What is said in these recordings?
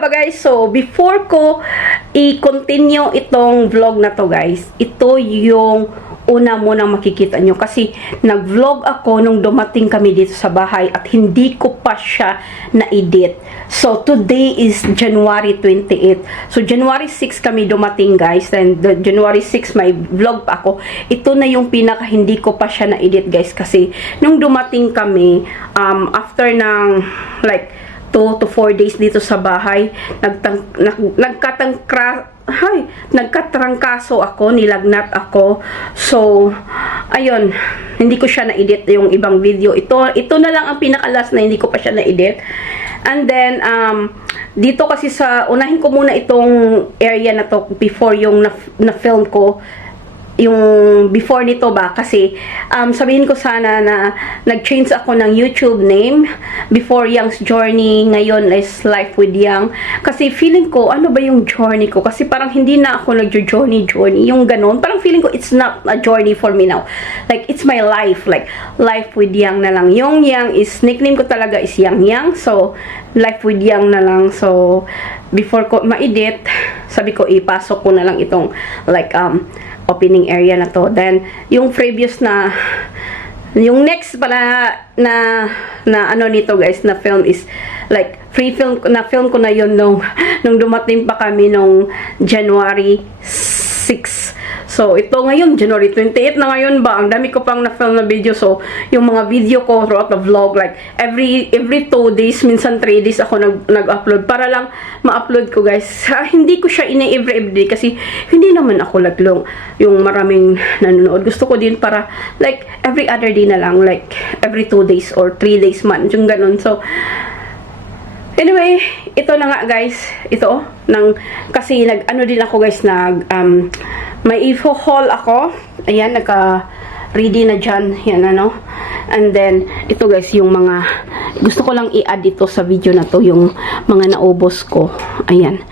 ba guys? So, before ko i-continue itong vlog na to guys, ito yung una muna makikita nyo. Kasi nag-vlog ako nung dumating kami dito sa bahay at hindi ko pa siya na-edit. So, today is January 28. So, January 6 kami dumating guys. And January 6 may vlog pa ako. Ito na yung pinaka hindi ko pa siya na-edit guys. Kasi nung dumating kami, after ng like 2 to 4 days dito sa bahay, nagkatrangkaso ako, nilagnat ako. So, ayun, hindi ko siya na-edit yung ibang video. Ito na lang ang pinaka-last na hindi ko pa siya na-edit. And then, dito kasi unahin ko muna itong area na to before yung na-film ko. Yung before nito ba, kasi sabihin ko sana na nag-change ako ng YouTube name. Before Young's Journey, ngayon is Life with Young. Kasi feeling ko, ano ba yung journey ko? Kasi parang hindi na ako nag-journey, yung ganon. Parang feeling ko, it's not a journey for me now. Like, it's my life. Like, Life with Young na lang. Yung Young is, nickname ko talaga is Yang. So, Life with Young na lang. So, before ko ma-edit, sabi ko, ipasok ko na lang itong, like, opening area na to. Then, yung previous na, yung next pala na ano nito guys, na film is, like, film ko na yun nung dumating pa kami nung January 6. So, ito ngayon, January 28 na ngayon ba? Ang dami ko pang na-film na video. So, yung mga video ko throughout the vlog, like, every 2 days, minsan 3 days ako nag-upload para lang ma-upload ko, guys. Hindi ko siya every day kasi hindi naman ako laglong yung maraming nanonood. Gusto ko din para, like, every other day na lang, like, every 2 days or 3 days man, yung ganun. So, anyway, ito na nga guys, ito, kasi ano din ako guys, may info haul ako, ayan, naka-ready na dyan, yan ano, and then, ito guys, yung mga, gusto ko lang i-add dito sa video na to, yung mga naubos ko, ayan,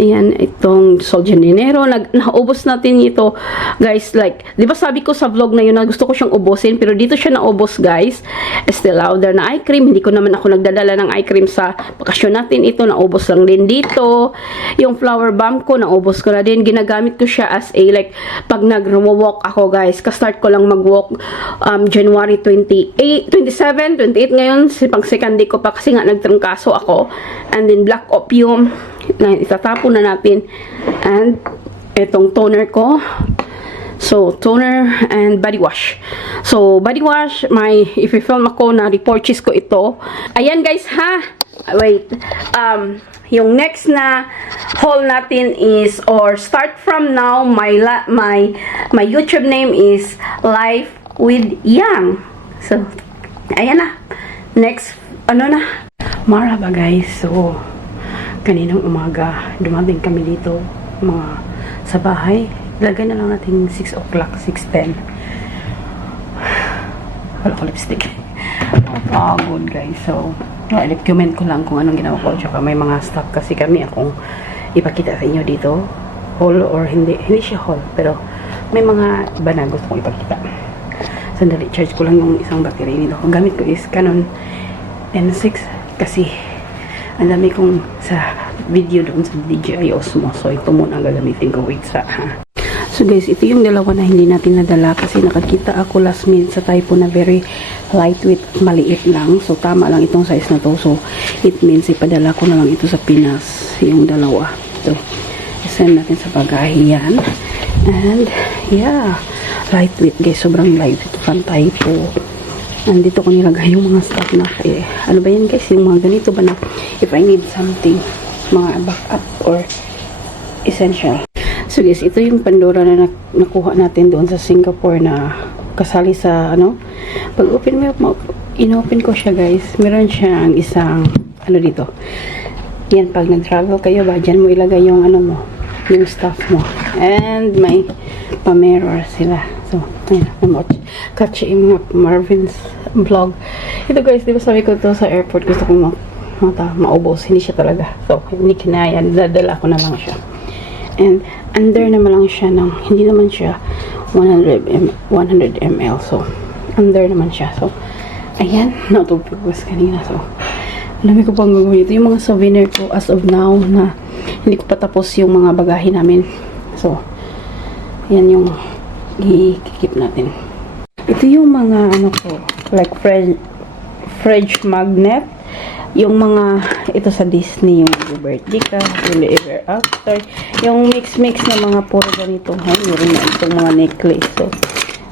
itong Sol de Janeiro, naubos natin ito, guys, like, di ba sabi ko sa vlog na yun, na gusto ko siyang ubusin, pero dito siya naubos, guys, Estee Lauder na eye cream, hindi ko naman ako nagdadala ng eye cream sa bakasyon natin, ito, naubos lang din dito, yung flower balm ko, naubos ko na din, ginagamit ko siya as a, like, pag nag-walk ako, guys, ka-start ko lang mag-walk, January 27, 28 ngayon, pang second day ko pa, kasi nga nagtrangkaso ako, and then black opium, na itatapon na natin, and itong toner ko, so toner and body wash. So body wash, if i-film ako na repurchase ko ito, ayan guys ha, wait, yung next na haul natin is, or start from now, my YouTube name is Life with Yang. So ayan na, next ano na, marhaba guys. So kaninang umaga, dumating kami dito, sa bahay. Lagay na lang natin 6 o'clock, 6:10. Wala ko lipstick. Pagod guys. So, i-comment ko lang kung anong ginawa ko. Tsaka may mga stuff kasi kami akong ipakita sa inyo dito. Haul or hindi siya haul. Pero may mga iba na gusto kong ipakita. Sandali, charge ko lang yung isang battery nito. Ang gamit ko is Canon M6 kasi ang dami kong sa video doon sa DJI Osmo. So, ito muna ang gagamitin ko. Wait sa So, guys, ito yung dalawa na hindi natin nadala kasi nakakita ako last minute sa typo na very lightweight at maliit lang. So, tama lang itong size na to. So, it means ipadala ko na lang ito sa Pinas. Yung dalawa. So, isend natin sa bagahe yan. And, yeah, lightweight, guys. Sobrang lightweight. Fan typo. Nandito ko nilagay yung mga stuff na ano ba yan guys, yung mga ganito ba na if I need something, mga backup or essential. So guys, ito yung Pandora na nakuha natin doon sa Singapore na kasali sa ano, pag open mo, inopen ko siya guys, meron siyang isang ano dito, yan, pag nag-travel kayo ba, dyan mo ilagay yung ano mo, yung stuff mo, and may pa-mirror sila. So, ayan, catch yung Marvin's vlog. Ito guys, di ba sabi ko to sa airport, gusto kong maubos. Hindi siya talaga. So, hindi kinaya. Dadala ko na lang siya. And, under naman lang siya ng, hindi naman siya 100 ml. So, under naman siya. So, ayan, natupagwas kanina. So, Alam ko pang gagawin. Ito yung mga souvenir ko as of now na hindi ko pa tapos yung mga bagahe namin. So, yan yung i-keep natin. Ito yung mga ano ko, like fridge magnet. Yung mga, ito sa Disney, yung birthday ka, yung ever after. Yung mix-mix na mga puro ganito. Ay, meron na itong mga necklace. So,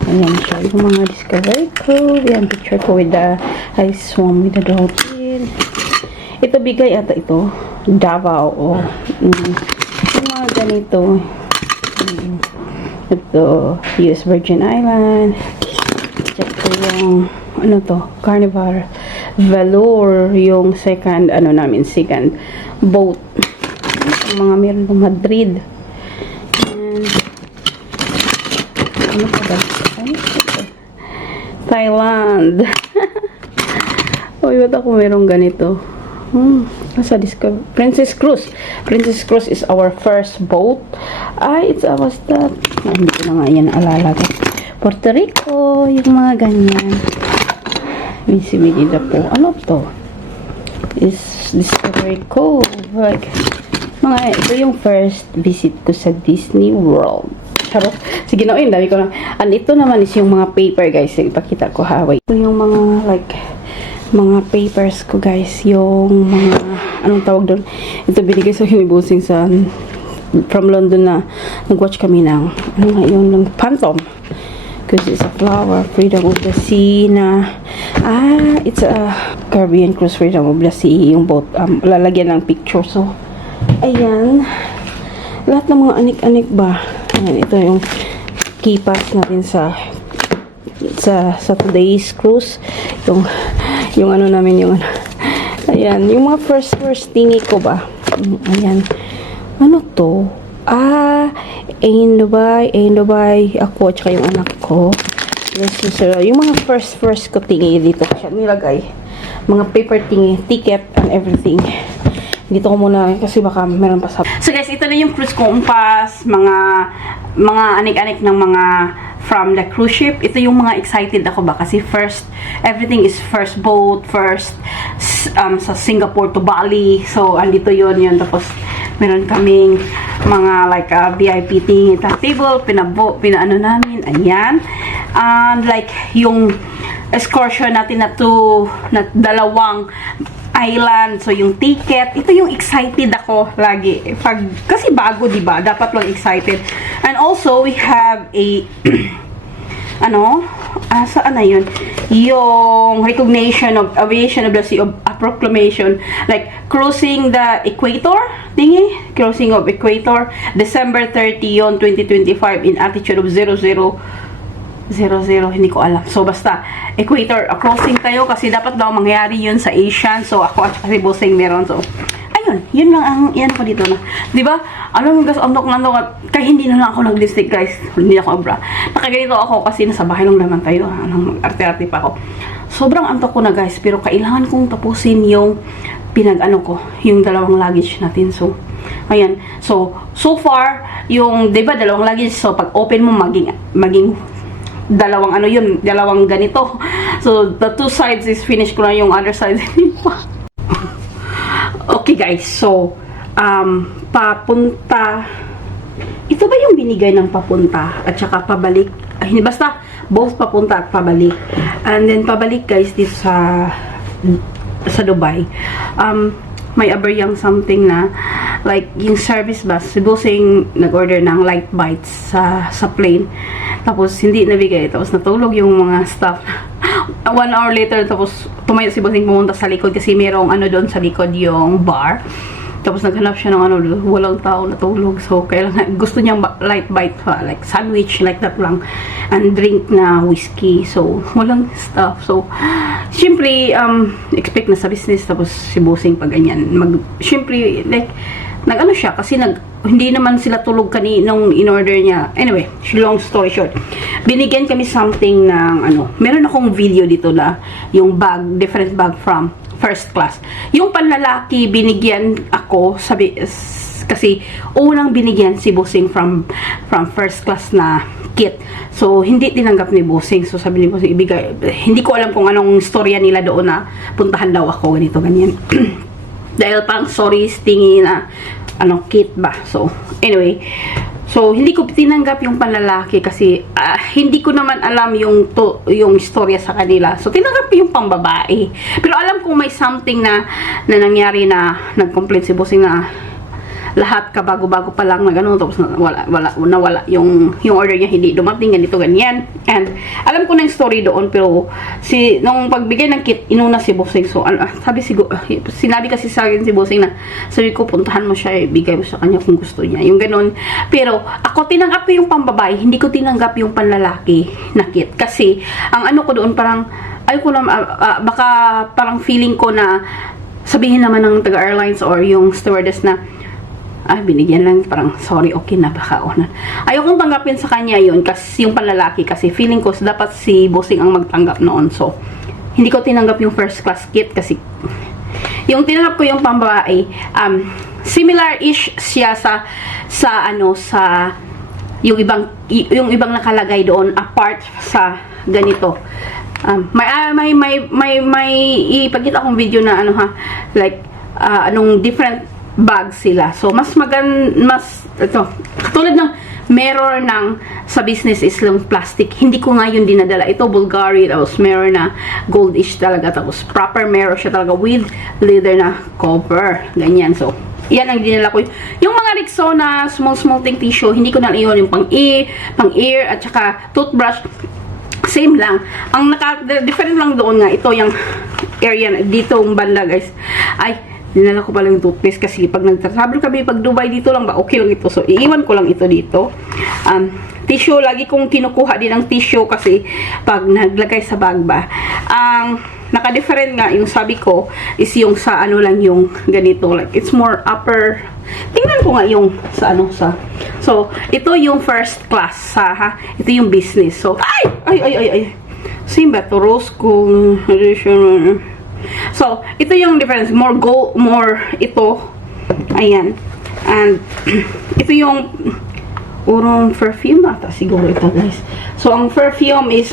ayan siya. Yung mga discovery ko. Yan, picture ko with the ice swam with the dolphin. Ito, bigay ata ito. Davao. Oh. Yung mga ganito. Ito, US Virgin Island. Check ko yung, ano to, Carnival Velour, yung second, ano namin, second boat. Yung mga meron ng Madrid. And, ano pa ba? Ay, ito. Thailand. Uy, ba't ako merong ganito? Nasa Discover. Princess Cruise. Princess Cruise is our first boat. Ay, it's was that. Hindi ko na nga yan alala. Puerto Rico, yung mga ganyan. Visibilidad po. Ano to? Is Discovery Cove. Like, ito yung first visit ko sa Disney World. Charot. Sige na, dami ko na. And ito naman is yung mga paper, guys. Ipakita ko, ha. Wait. Ito yung mga, like, mga papers ko, guys. Yung mga, anong tawag doon? Ito binigay sa hinibusing sa, from London na, nag-watch kami ng, ano nga yun, ng Phantom. Because it's a flower, Freedom of the Sea na, it's a Caribbean Cruise, Freedom of the Sea, yung boat, lalagyan ng picture. So, ayan, lahat ng mga anik-anik ba, ayan, ito yung key pass natin sa today's cruise, yung ano namin, yung ano, ayan, yung mga first thingy ko ba, ayan, ano to, Ain Dubai, ako at saka yung anak ko. Yung mga first ko tingi dito siya nilagay. Mga paper tingi, ticket and everything. Dito ko muna kasi baka meron pa sa. So guys, ito na yung cruise compass, mga anik-anik ng mga from the cruise ship. Ito yung mga excited ako ba kasi everything is first boat, sa Singapore to Bali. So andito yun tapos meron kaming mga like VIP table, pinaano namin, ayan. And like yung excursion natin na dalawang island, so yung ticket, ito yung excited ako lagi. Kasi bago, diba? Dapat lang excited. And also, we have a saan na yun? Yung recognition of aviation of the sea of a proclamation, like crossing the equator thingy, crossing of equator, December 30 yon 2025 in altitude of 00, hindi ko alam. So basta equator, crossing tayo kasi dapat daw mangyari yun sa Asian. So ako at kasi Boseng meron. So yun lang ang yan ko dito na. 'Di ba? Alam mo guys, andok at kaya hindi na lang ako nag-lipstick, guys. Hindi ako abra. Nakaganito ako kasi nasa bahay lang naman tayo. Mag-arte-arte pa ako. Sobrang antok ko na, guys, pero kailangan kong tapusin yung yung dalawang luggage natin. So ayan. So far, yung 'di ba dalawang luggage, so pag open mo maging dalawang dalawang ganito. So the two sides is finished ko na, yung other side hindi pa. Okay guys, so papunta, ito ba yung binigay ng papunta at saka pabalik? Ay, basta both papunta at pabalik. And then pabalik, guys, dito sa Dubai. May aberyang something na like yung service bus, si Boseng nag-order ng light bites sa plane. Tapos hindi nabigay, tapos natulog yung mga staff. 1 hour later, tapos tumayo si Boseng pumunta sa likod kasi merong doon sa likod yung bar. Tapos naghanap siya ng walang tao, natulog. So kailangan, gusto niyang light bite, like sandwich, like that lang, and drink na whiskey. So walang stuff. So syempre expect na sa business, tapos si Boseng pag ganyan syempre like nag-ano siya kasi hindi naman sila tulog nung in-order niya. Anyway, long story short, binigyan kami something ng meron akong video dito na yung bag, different bag from first class. Yung panlalaki binigyan ako, kasi unang binigyan si Boseng from first class na kit. So, hindi tinanggap ni Bossing. So, sabi ni Bossing, ibigay. Hindi ko alam kung anong storya nila doon na puntahan daw ako, ganito, ganyan. Dahil parang sorry, stingy na, kit ba. So, anyway. So, hindi ko tinanggap yung panlalaki kasi hindi ko naman alam yung storya sa kanila. So, tinanggap ko yung pambabae. Pero alam kong may something na nangyari na nag-complain si Bossing na lahat kabago-bago pa lang na gano'n, tapos nawala yung order niya, hindi dumating, ganito, ganyan. And alam ko na yung story doon, pero nung pagbigay ng kit, inuna si Bossing. So, sinabi kasi sa akin si Bossing na, sabi ko, puntahan mo siya, ibigay mo sa kanya kung gusto niya, yung gano'n. Pero, ako tinanggap ko yung pambabae, hindi ko tinanggap yung panlalaki na kit. Kasi, ang ano ko doon, parang, ayoko na, baka parang feeling ko na, sabihin naman ng taga-airlines or yung stewardess na, binigyan lang, parang sorry, okay na, baka na. Ayokong tanggapin sa kanya yun, kasi yung panlalaki, kasi feeling ko dapat si Bossing ang magtanggap noon. So, hindi ko tinanggap yung first class kit kasi yung tinanggap ko yung pambabae, similar-ish siya sa yung ibang nakalagay doon, apart sa ganito. May ipagkita akong video na anong different bag sila. So, ito, katulad ng mirror sa business is lang plastic. Hindi ko nga yun dinadala. Ito, Bulgari, tapos mirror na goldish talaga, tapos proper mirror siya talaga with leather na cover. Ganyan. So, yan ang dinala ko. Yung mga Rexona, small thing tissue, hindi ko na iyon yung pang-ear, at saka toothbrush, same lang. Ang different lang doon nga, ito yung area, dito yung banda, guys, ay, dinala ko pala yung toothpaste kasi pag nag-travel kami, pag Dubai, dito lang ba, okay lang ito. So, iiwan ko lang ito dito. Tissue, lagi kong kinukuha din ng tissue kasi pag naglagay sa bag ba. Ang naka-different nga, yung sabi ko, is yung sa lang yung ganito. Like, it's more upper. Tingnan ko nga yung So, ito yung first class, ito yung business. So, ay. Same ba? To rose gold edition. So, ito yung difference. More gold, more ito. Ayan. And, ito yung urong perfume ata. Siguro ito, guys. So, ang perfume is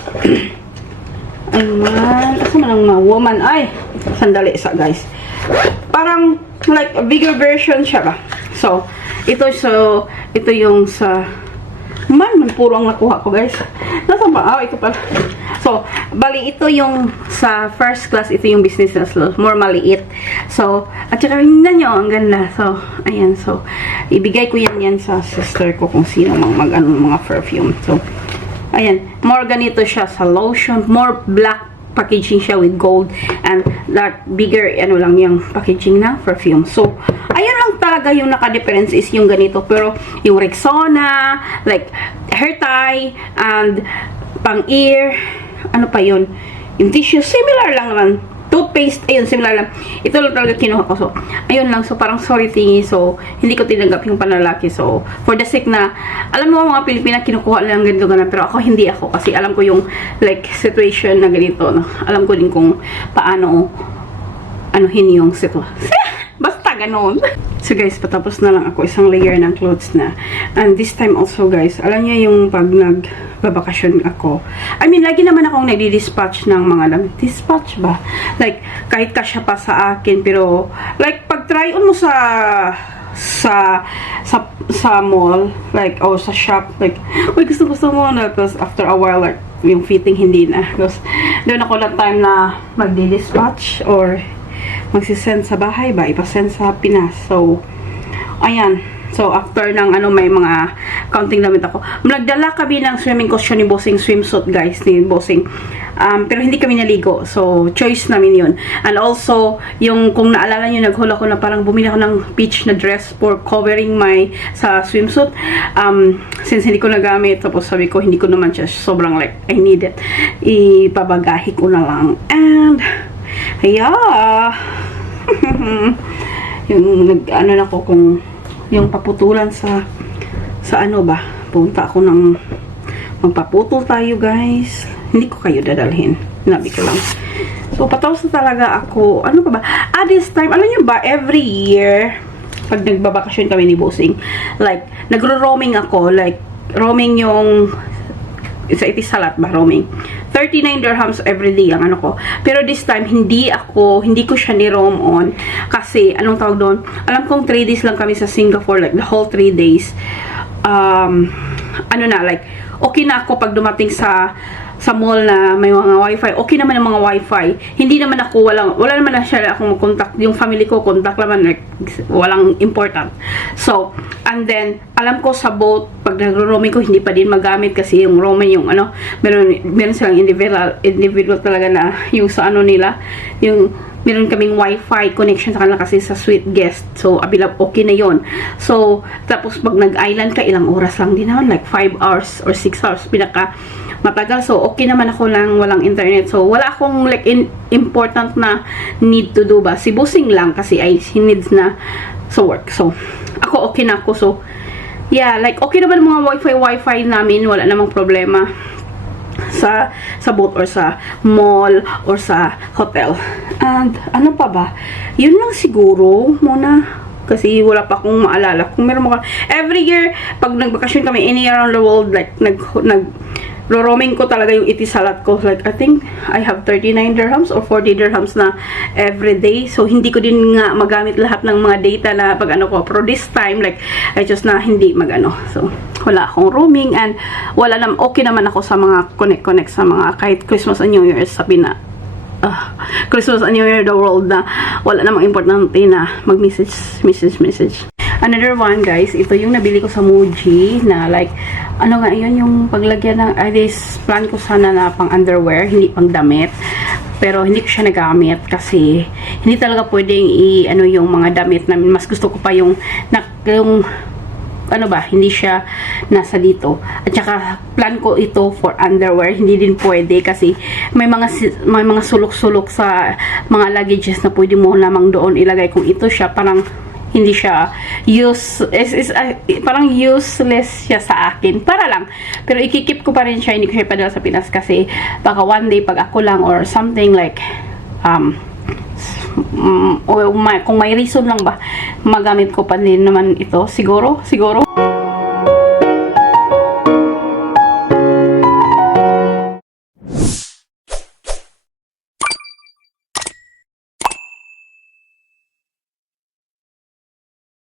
ayan. Asa man ang mga woman? Ay, sandali guys. Parang, like, a bigger version siya ba? So, ito yung sa puro ang nakuha ko, guys. Nasa ba? Ito pala. So, bali, ito yung sa first class, ito yung business class, more maliit. So, at saka, tingnan nyo, ang ganda. So, ayan. So, ibigay ko yan sa sister ko kung sino mga perfume. So, ayan. More ganito siya sa lotion. More black packaging siya with gold. And that bigger, lang yung packaging na perfume. So, ayan lang talaga yung naka-difference is yung ganito. Pero, yung Rexona, like, hair tie, and pang-ear, ano pa yun? Yung tissue, similar lang naman. Toothpaste, ayun, similar lang. Ito lang talaga kinuha ko. So, ayun lang. So, parang sorry tingi. So, hindi ko tinanggap yung panlalaki. So, for the sake na, alam mo mga Pilipina, kinukuha lang ganito gana. Pero ako, hindi ako. Kasi alam ko yung, like, situation na ganito. No? Alam ko din kung paano, anuhin yung sitwasyon. Basta ganon. So guys, patapos na lang ako isang layer ng clothes na. And this time also guys, alam niya yung pag nagbabakasyon ako. I mean, lagi naman akong nagdi-dispatch ng mga damit. Dispatch ba? Like, kahit kasya pa sa akin. Pero, like, pag try on mo sa mall, like, o sa shop, like, uy, gusto mo na. Tapos, after a while, like, yung fitting hindi na. Tapos, doon ako lang time na magdi-dispatch or magsisend sa bahay ba, ipasend sa Pinas. So, ayan. So, after ng may mga counting damit ako. Nagdala kami ng swimming costume ni Bossing, swimsuit guys, ni Bossing. Pero hindi kami naligo. So, choice namin yun. And also, yung kung naalala nyo, naghula ko na parang bumili ako ng peach na dress for covering my sa swimsuit. Since hindi ko nagamit, tapos sabi ko, hindi ko naman siya sobrang like, I need it. Ipabagahi ko na lang. And, yeah. Yung na ko kung yung paputulan sa ba, punta ako ng magpaputol tayo guys, hindi ko kayo dadalhin, nabi ko lang. So patapos na talaga ako, ba, this time, alam nyo ba, every year pag nagbabakasyon kami ni Bossing, like nagro-roaming ako, like roaming yung Sa Etisalat ba, roaming. 39 dirhams everyday ang ano ko. Pero this time, hindi ko siya ni-roam on. Kasi, anong tawag doon? Alam kong 3 days lang kami sa Singapore, like the whole 3 days. Ano na, like, okay na ako pag dumating sa mall na may mga wifi, okay naman ang mga wifi. Hindi naman ako, wala naman na siya akong mag-contact. Yung family ko, contact naman, like, walang important. So, and then, alam ko sa boat, pag nagro-roaming ko, hindi pa din magamit kasi yung roaming, yung ano, meron silang individual talaga na, yung sa ano nila, yung, meron kaming wifi connection sa kanila kasi sa Sweet Guest. So, okay na yon. So, tapos pag nag-island ka, ilang oras lang din naman, like 5 hours or 6 hours, pinaka matagal. So, okay naman ako lang, walang internet. So, wala akong like important na need to do ba. Si Busing lang kasi he needs na sa work. So, ako okay na ako. So, yeah, like okay naman mga wifi namin, wala namang problema sa boat or sa mall or sa hotel. And ano pa ba? Yun lang siguro muna. Kasi wala pa akong maalala. Kung meron mga every year, pag nagbakasyon kami anywhere around the world, like roaming ko talaga yung Etisalat ko. Like, I think I have 39 dirhams or 40 dirhams na every day. So, hindi ko din nga magamit lahat ng mga data na pag ano ko. Pero this time, like, I just na hindi magano. So, wala akong roaming and okay naman ako sa mga connect sa mga kahit Christmas and New Year sabi na Christmas and New Year the world na wala namang importante na mag-message. Another one, guys, ito yung nabili ko sa Muji na like, ano nga yun, yung paglagyan ng, this plan ko sana na pang underwear, hindi pang damit. Pero hindi ko siya nagamit kasi hindi talaga pwedeng yung mga damit namin. Mas gusto ko pa yung ano ba, hindi siya nasa dito. At saka, plan ko ito for underwear. Hindi din pwede kasi may mga sulok-sulok sa mga luggages na pwede mo lamang doon ilagay. Kung ito siya, parang hindi siya parang useless siya sa akin. Para lang. Pero ikikip ko pa rin siya. Hindi ko siya padala sa Pinas kasi baka one day pag ako lang or something like kung may reason lang ba, magamit ko pa din naman ito. Siguro.